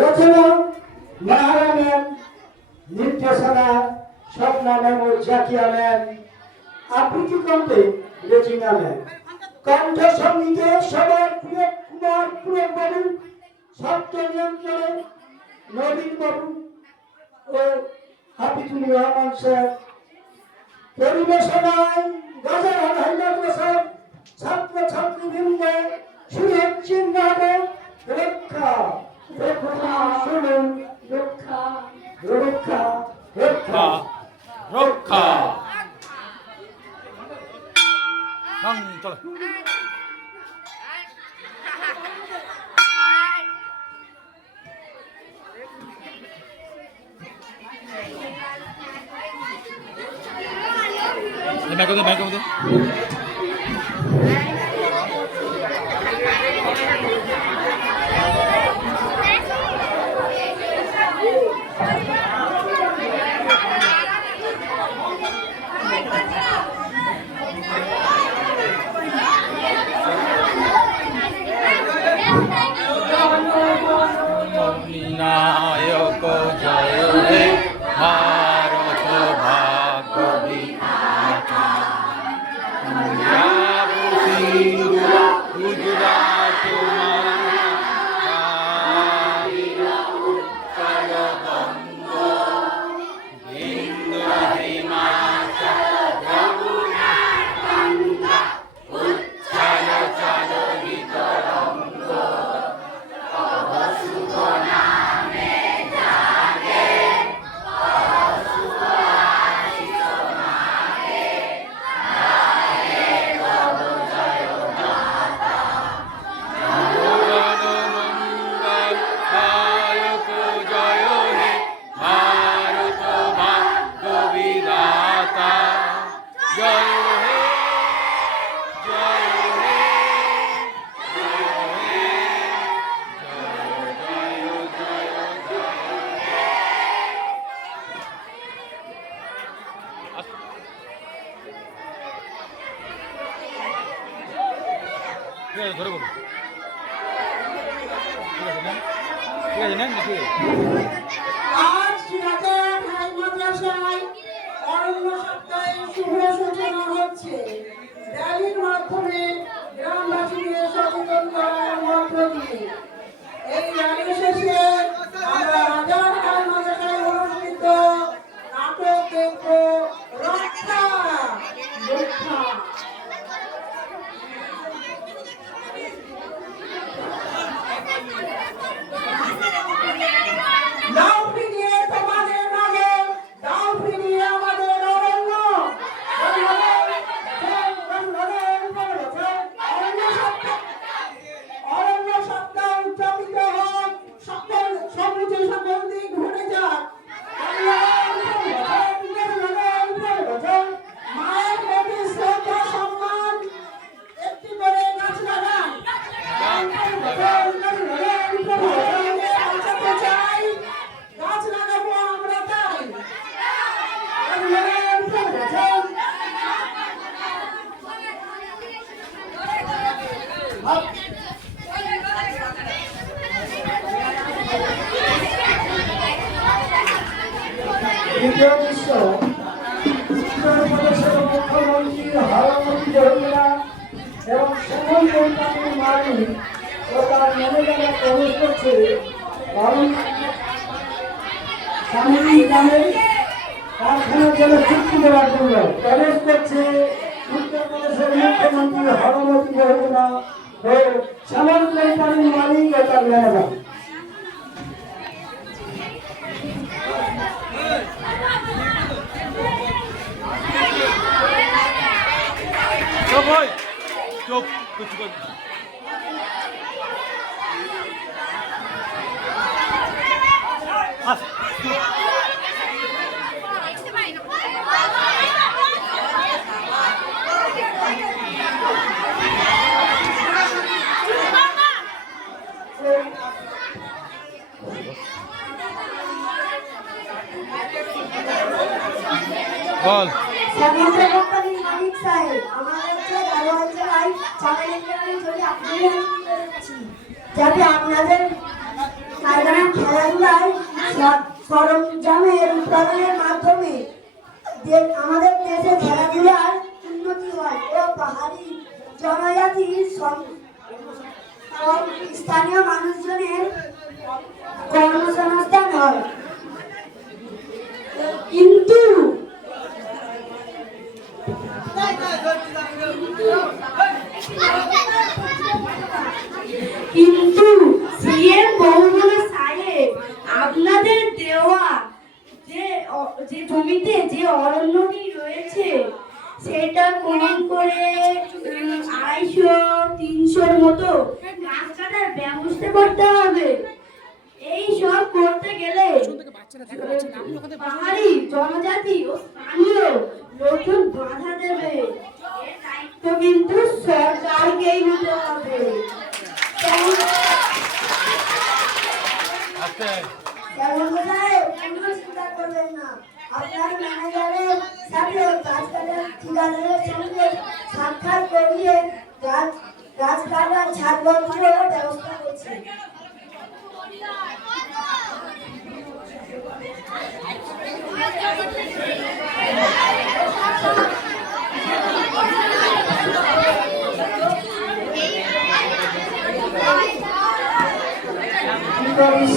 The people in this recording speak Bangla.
রচনা মাহারা ম্যাম, নির্দেশনা স্বপ্না ম্যাম ও জাকিয়া ম্যাম, আবৃত্তি কণ্ঠে রেজিনা ম্যাম, কণ্ঠ সঙ্গীতে সবার প্রিয় কুমার পুরব বাবু, শব্দ নিয়ন্ত্রণে নবীন বাবু ও হাফিজুর রহমান স্যার, পরিবেশনায় গজল হাইলার ছাত্র ছাত্রীবৃন্দ সুরক্ষিতভাবে রক্ষা রক্ষা শুনুন রক্ষা রক্ষা রক্ষা রক্ষা চলো ব্যাংকের মধ্যে নায়ক জয় হে ভারত ভাগ্য বিধাতা পঞ্জাব সিন্ধু গুজরাট উৎকল বঙ্গ বিন্দু হিমাচল যমুনা গঙ্গা উচ্ছল চল বিতরঙ্গ ধরে বলুন ঠিক আছে নেন ঠিক আছে আজ রাজার হাই মাদ্রাসায় অরণ্য সপ্তাহের শুভ সূচনা হচ্ছে। র্যালির মাধ্যমে গ্রামবাসীদের সচেতন করার মধ্য দিয়ে এই র্যালি শেষে আমরা রাজার হাই মাদ্রাসায় অনুষ্ঠিত নাটক দেখব রক্ষা রক্ষা। দাও ফিরিয়ে তোমাদের নগর, দাও ফিরিয়ে আমাদের অরণ্য। অরণ্য সপ্তাহ উদযাপিত হোক, সকল সবুজে সকল দিক ঘুরে যাক। মায়ের প্রতি শ্রদ্ধা সম্মান, একটি করে গাছ লাগান। বাঁচাতে চাই, গাছ লাগাবো আমরা তাই। দ্বিতীয় দৃশ্য উত্তরপ্রদেশের মুখ্যমন্ত্রী হরমতি জহিরা এবং শ্যামল কোম্পানির মালিক ও তার ম্যানেজাররা প্রবেশ করছে সামনে গ্রামে কারখানার জন্য চুক্তি দেওয়ার জন্য প্রবেশ করছে উত্তরপ্রদেশের মুখ্যমন্ত্রী হরমতি জহিরা ও শ্যামল কোম্পানির মালিক ও তার ম্যানেজার। চুপ কিছু কর বল কোম্পানির মালিক সাহেব, আমাদের যে দারোয়ান জেলায় চাকরি জন্য আপনি যাতে আপনাদের সাধারণ খেলাধুলায় সরঞ্জামের উৎপাদনের মাধ্যমে আমাদের দেশে খেলাধুলার উন্নতি হয় ও পাহাড়ি জনজাতির স্থানীয় মানুষজনের কর্মসংস্থান হয়। কিন্তু সিএম মহবুবুল সাহেব আপনাদের দেওয়া যে জমিতে যে অরণ্যটি রয়েছে সেটা কম করে 250-300 মতো গাছ কাটার ব্যবস্থা করতে হবে। এই সব করতে গেলে পাহাড়ি জনজাতি ও স্থানীয় লোকজন বাধা দেবে। এর দায়িত্ব কিন্তু সরকারকেই নিতে হবে। আস্তে কোনো চিন্তা করবেন না, আপনার ম্যানেজারের সাথে গাছ কাটার ঠিকাদারের সঙ্গে সাক্ষাৎ করিয়ে গাছ কাটার ছাড়পত্রের ব্যবস্থা করছে। কি করিস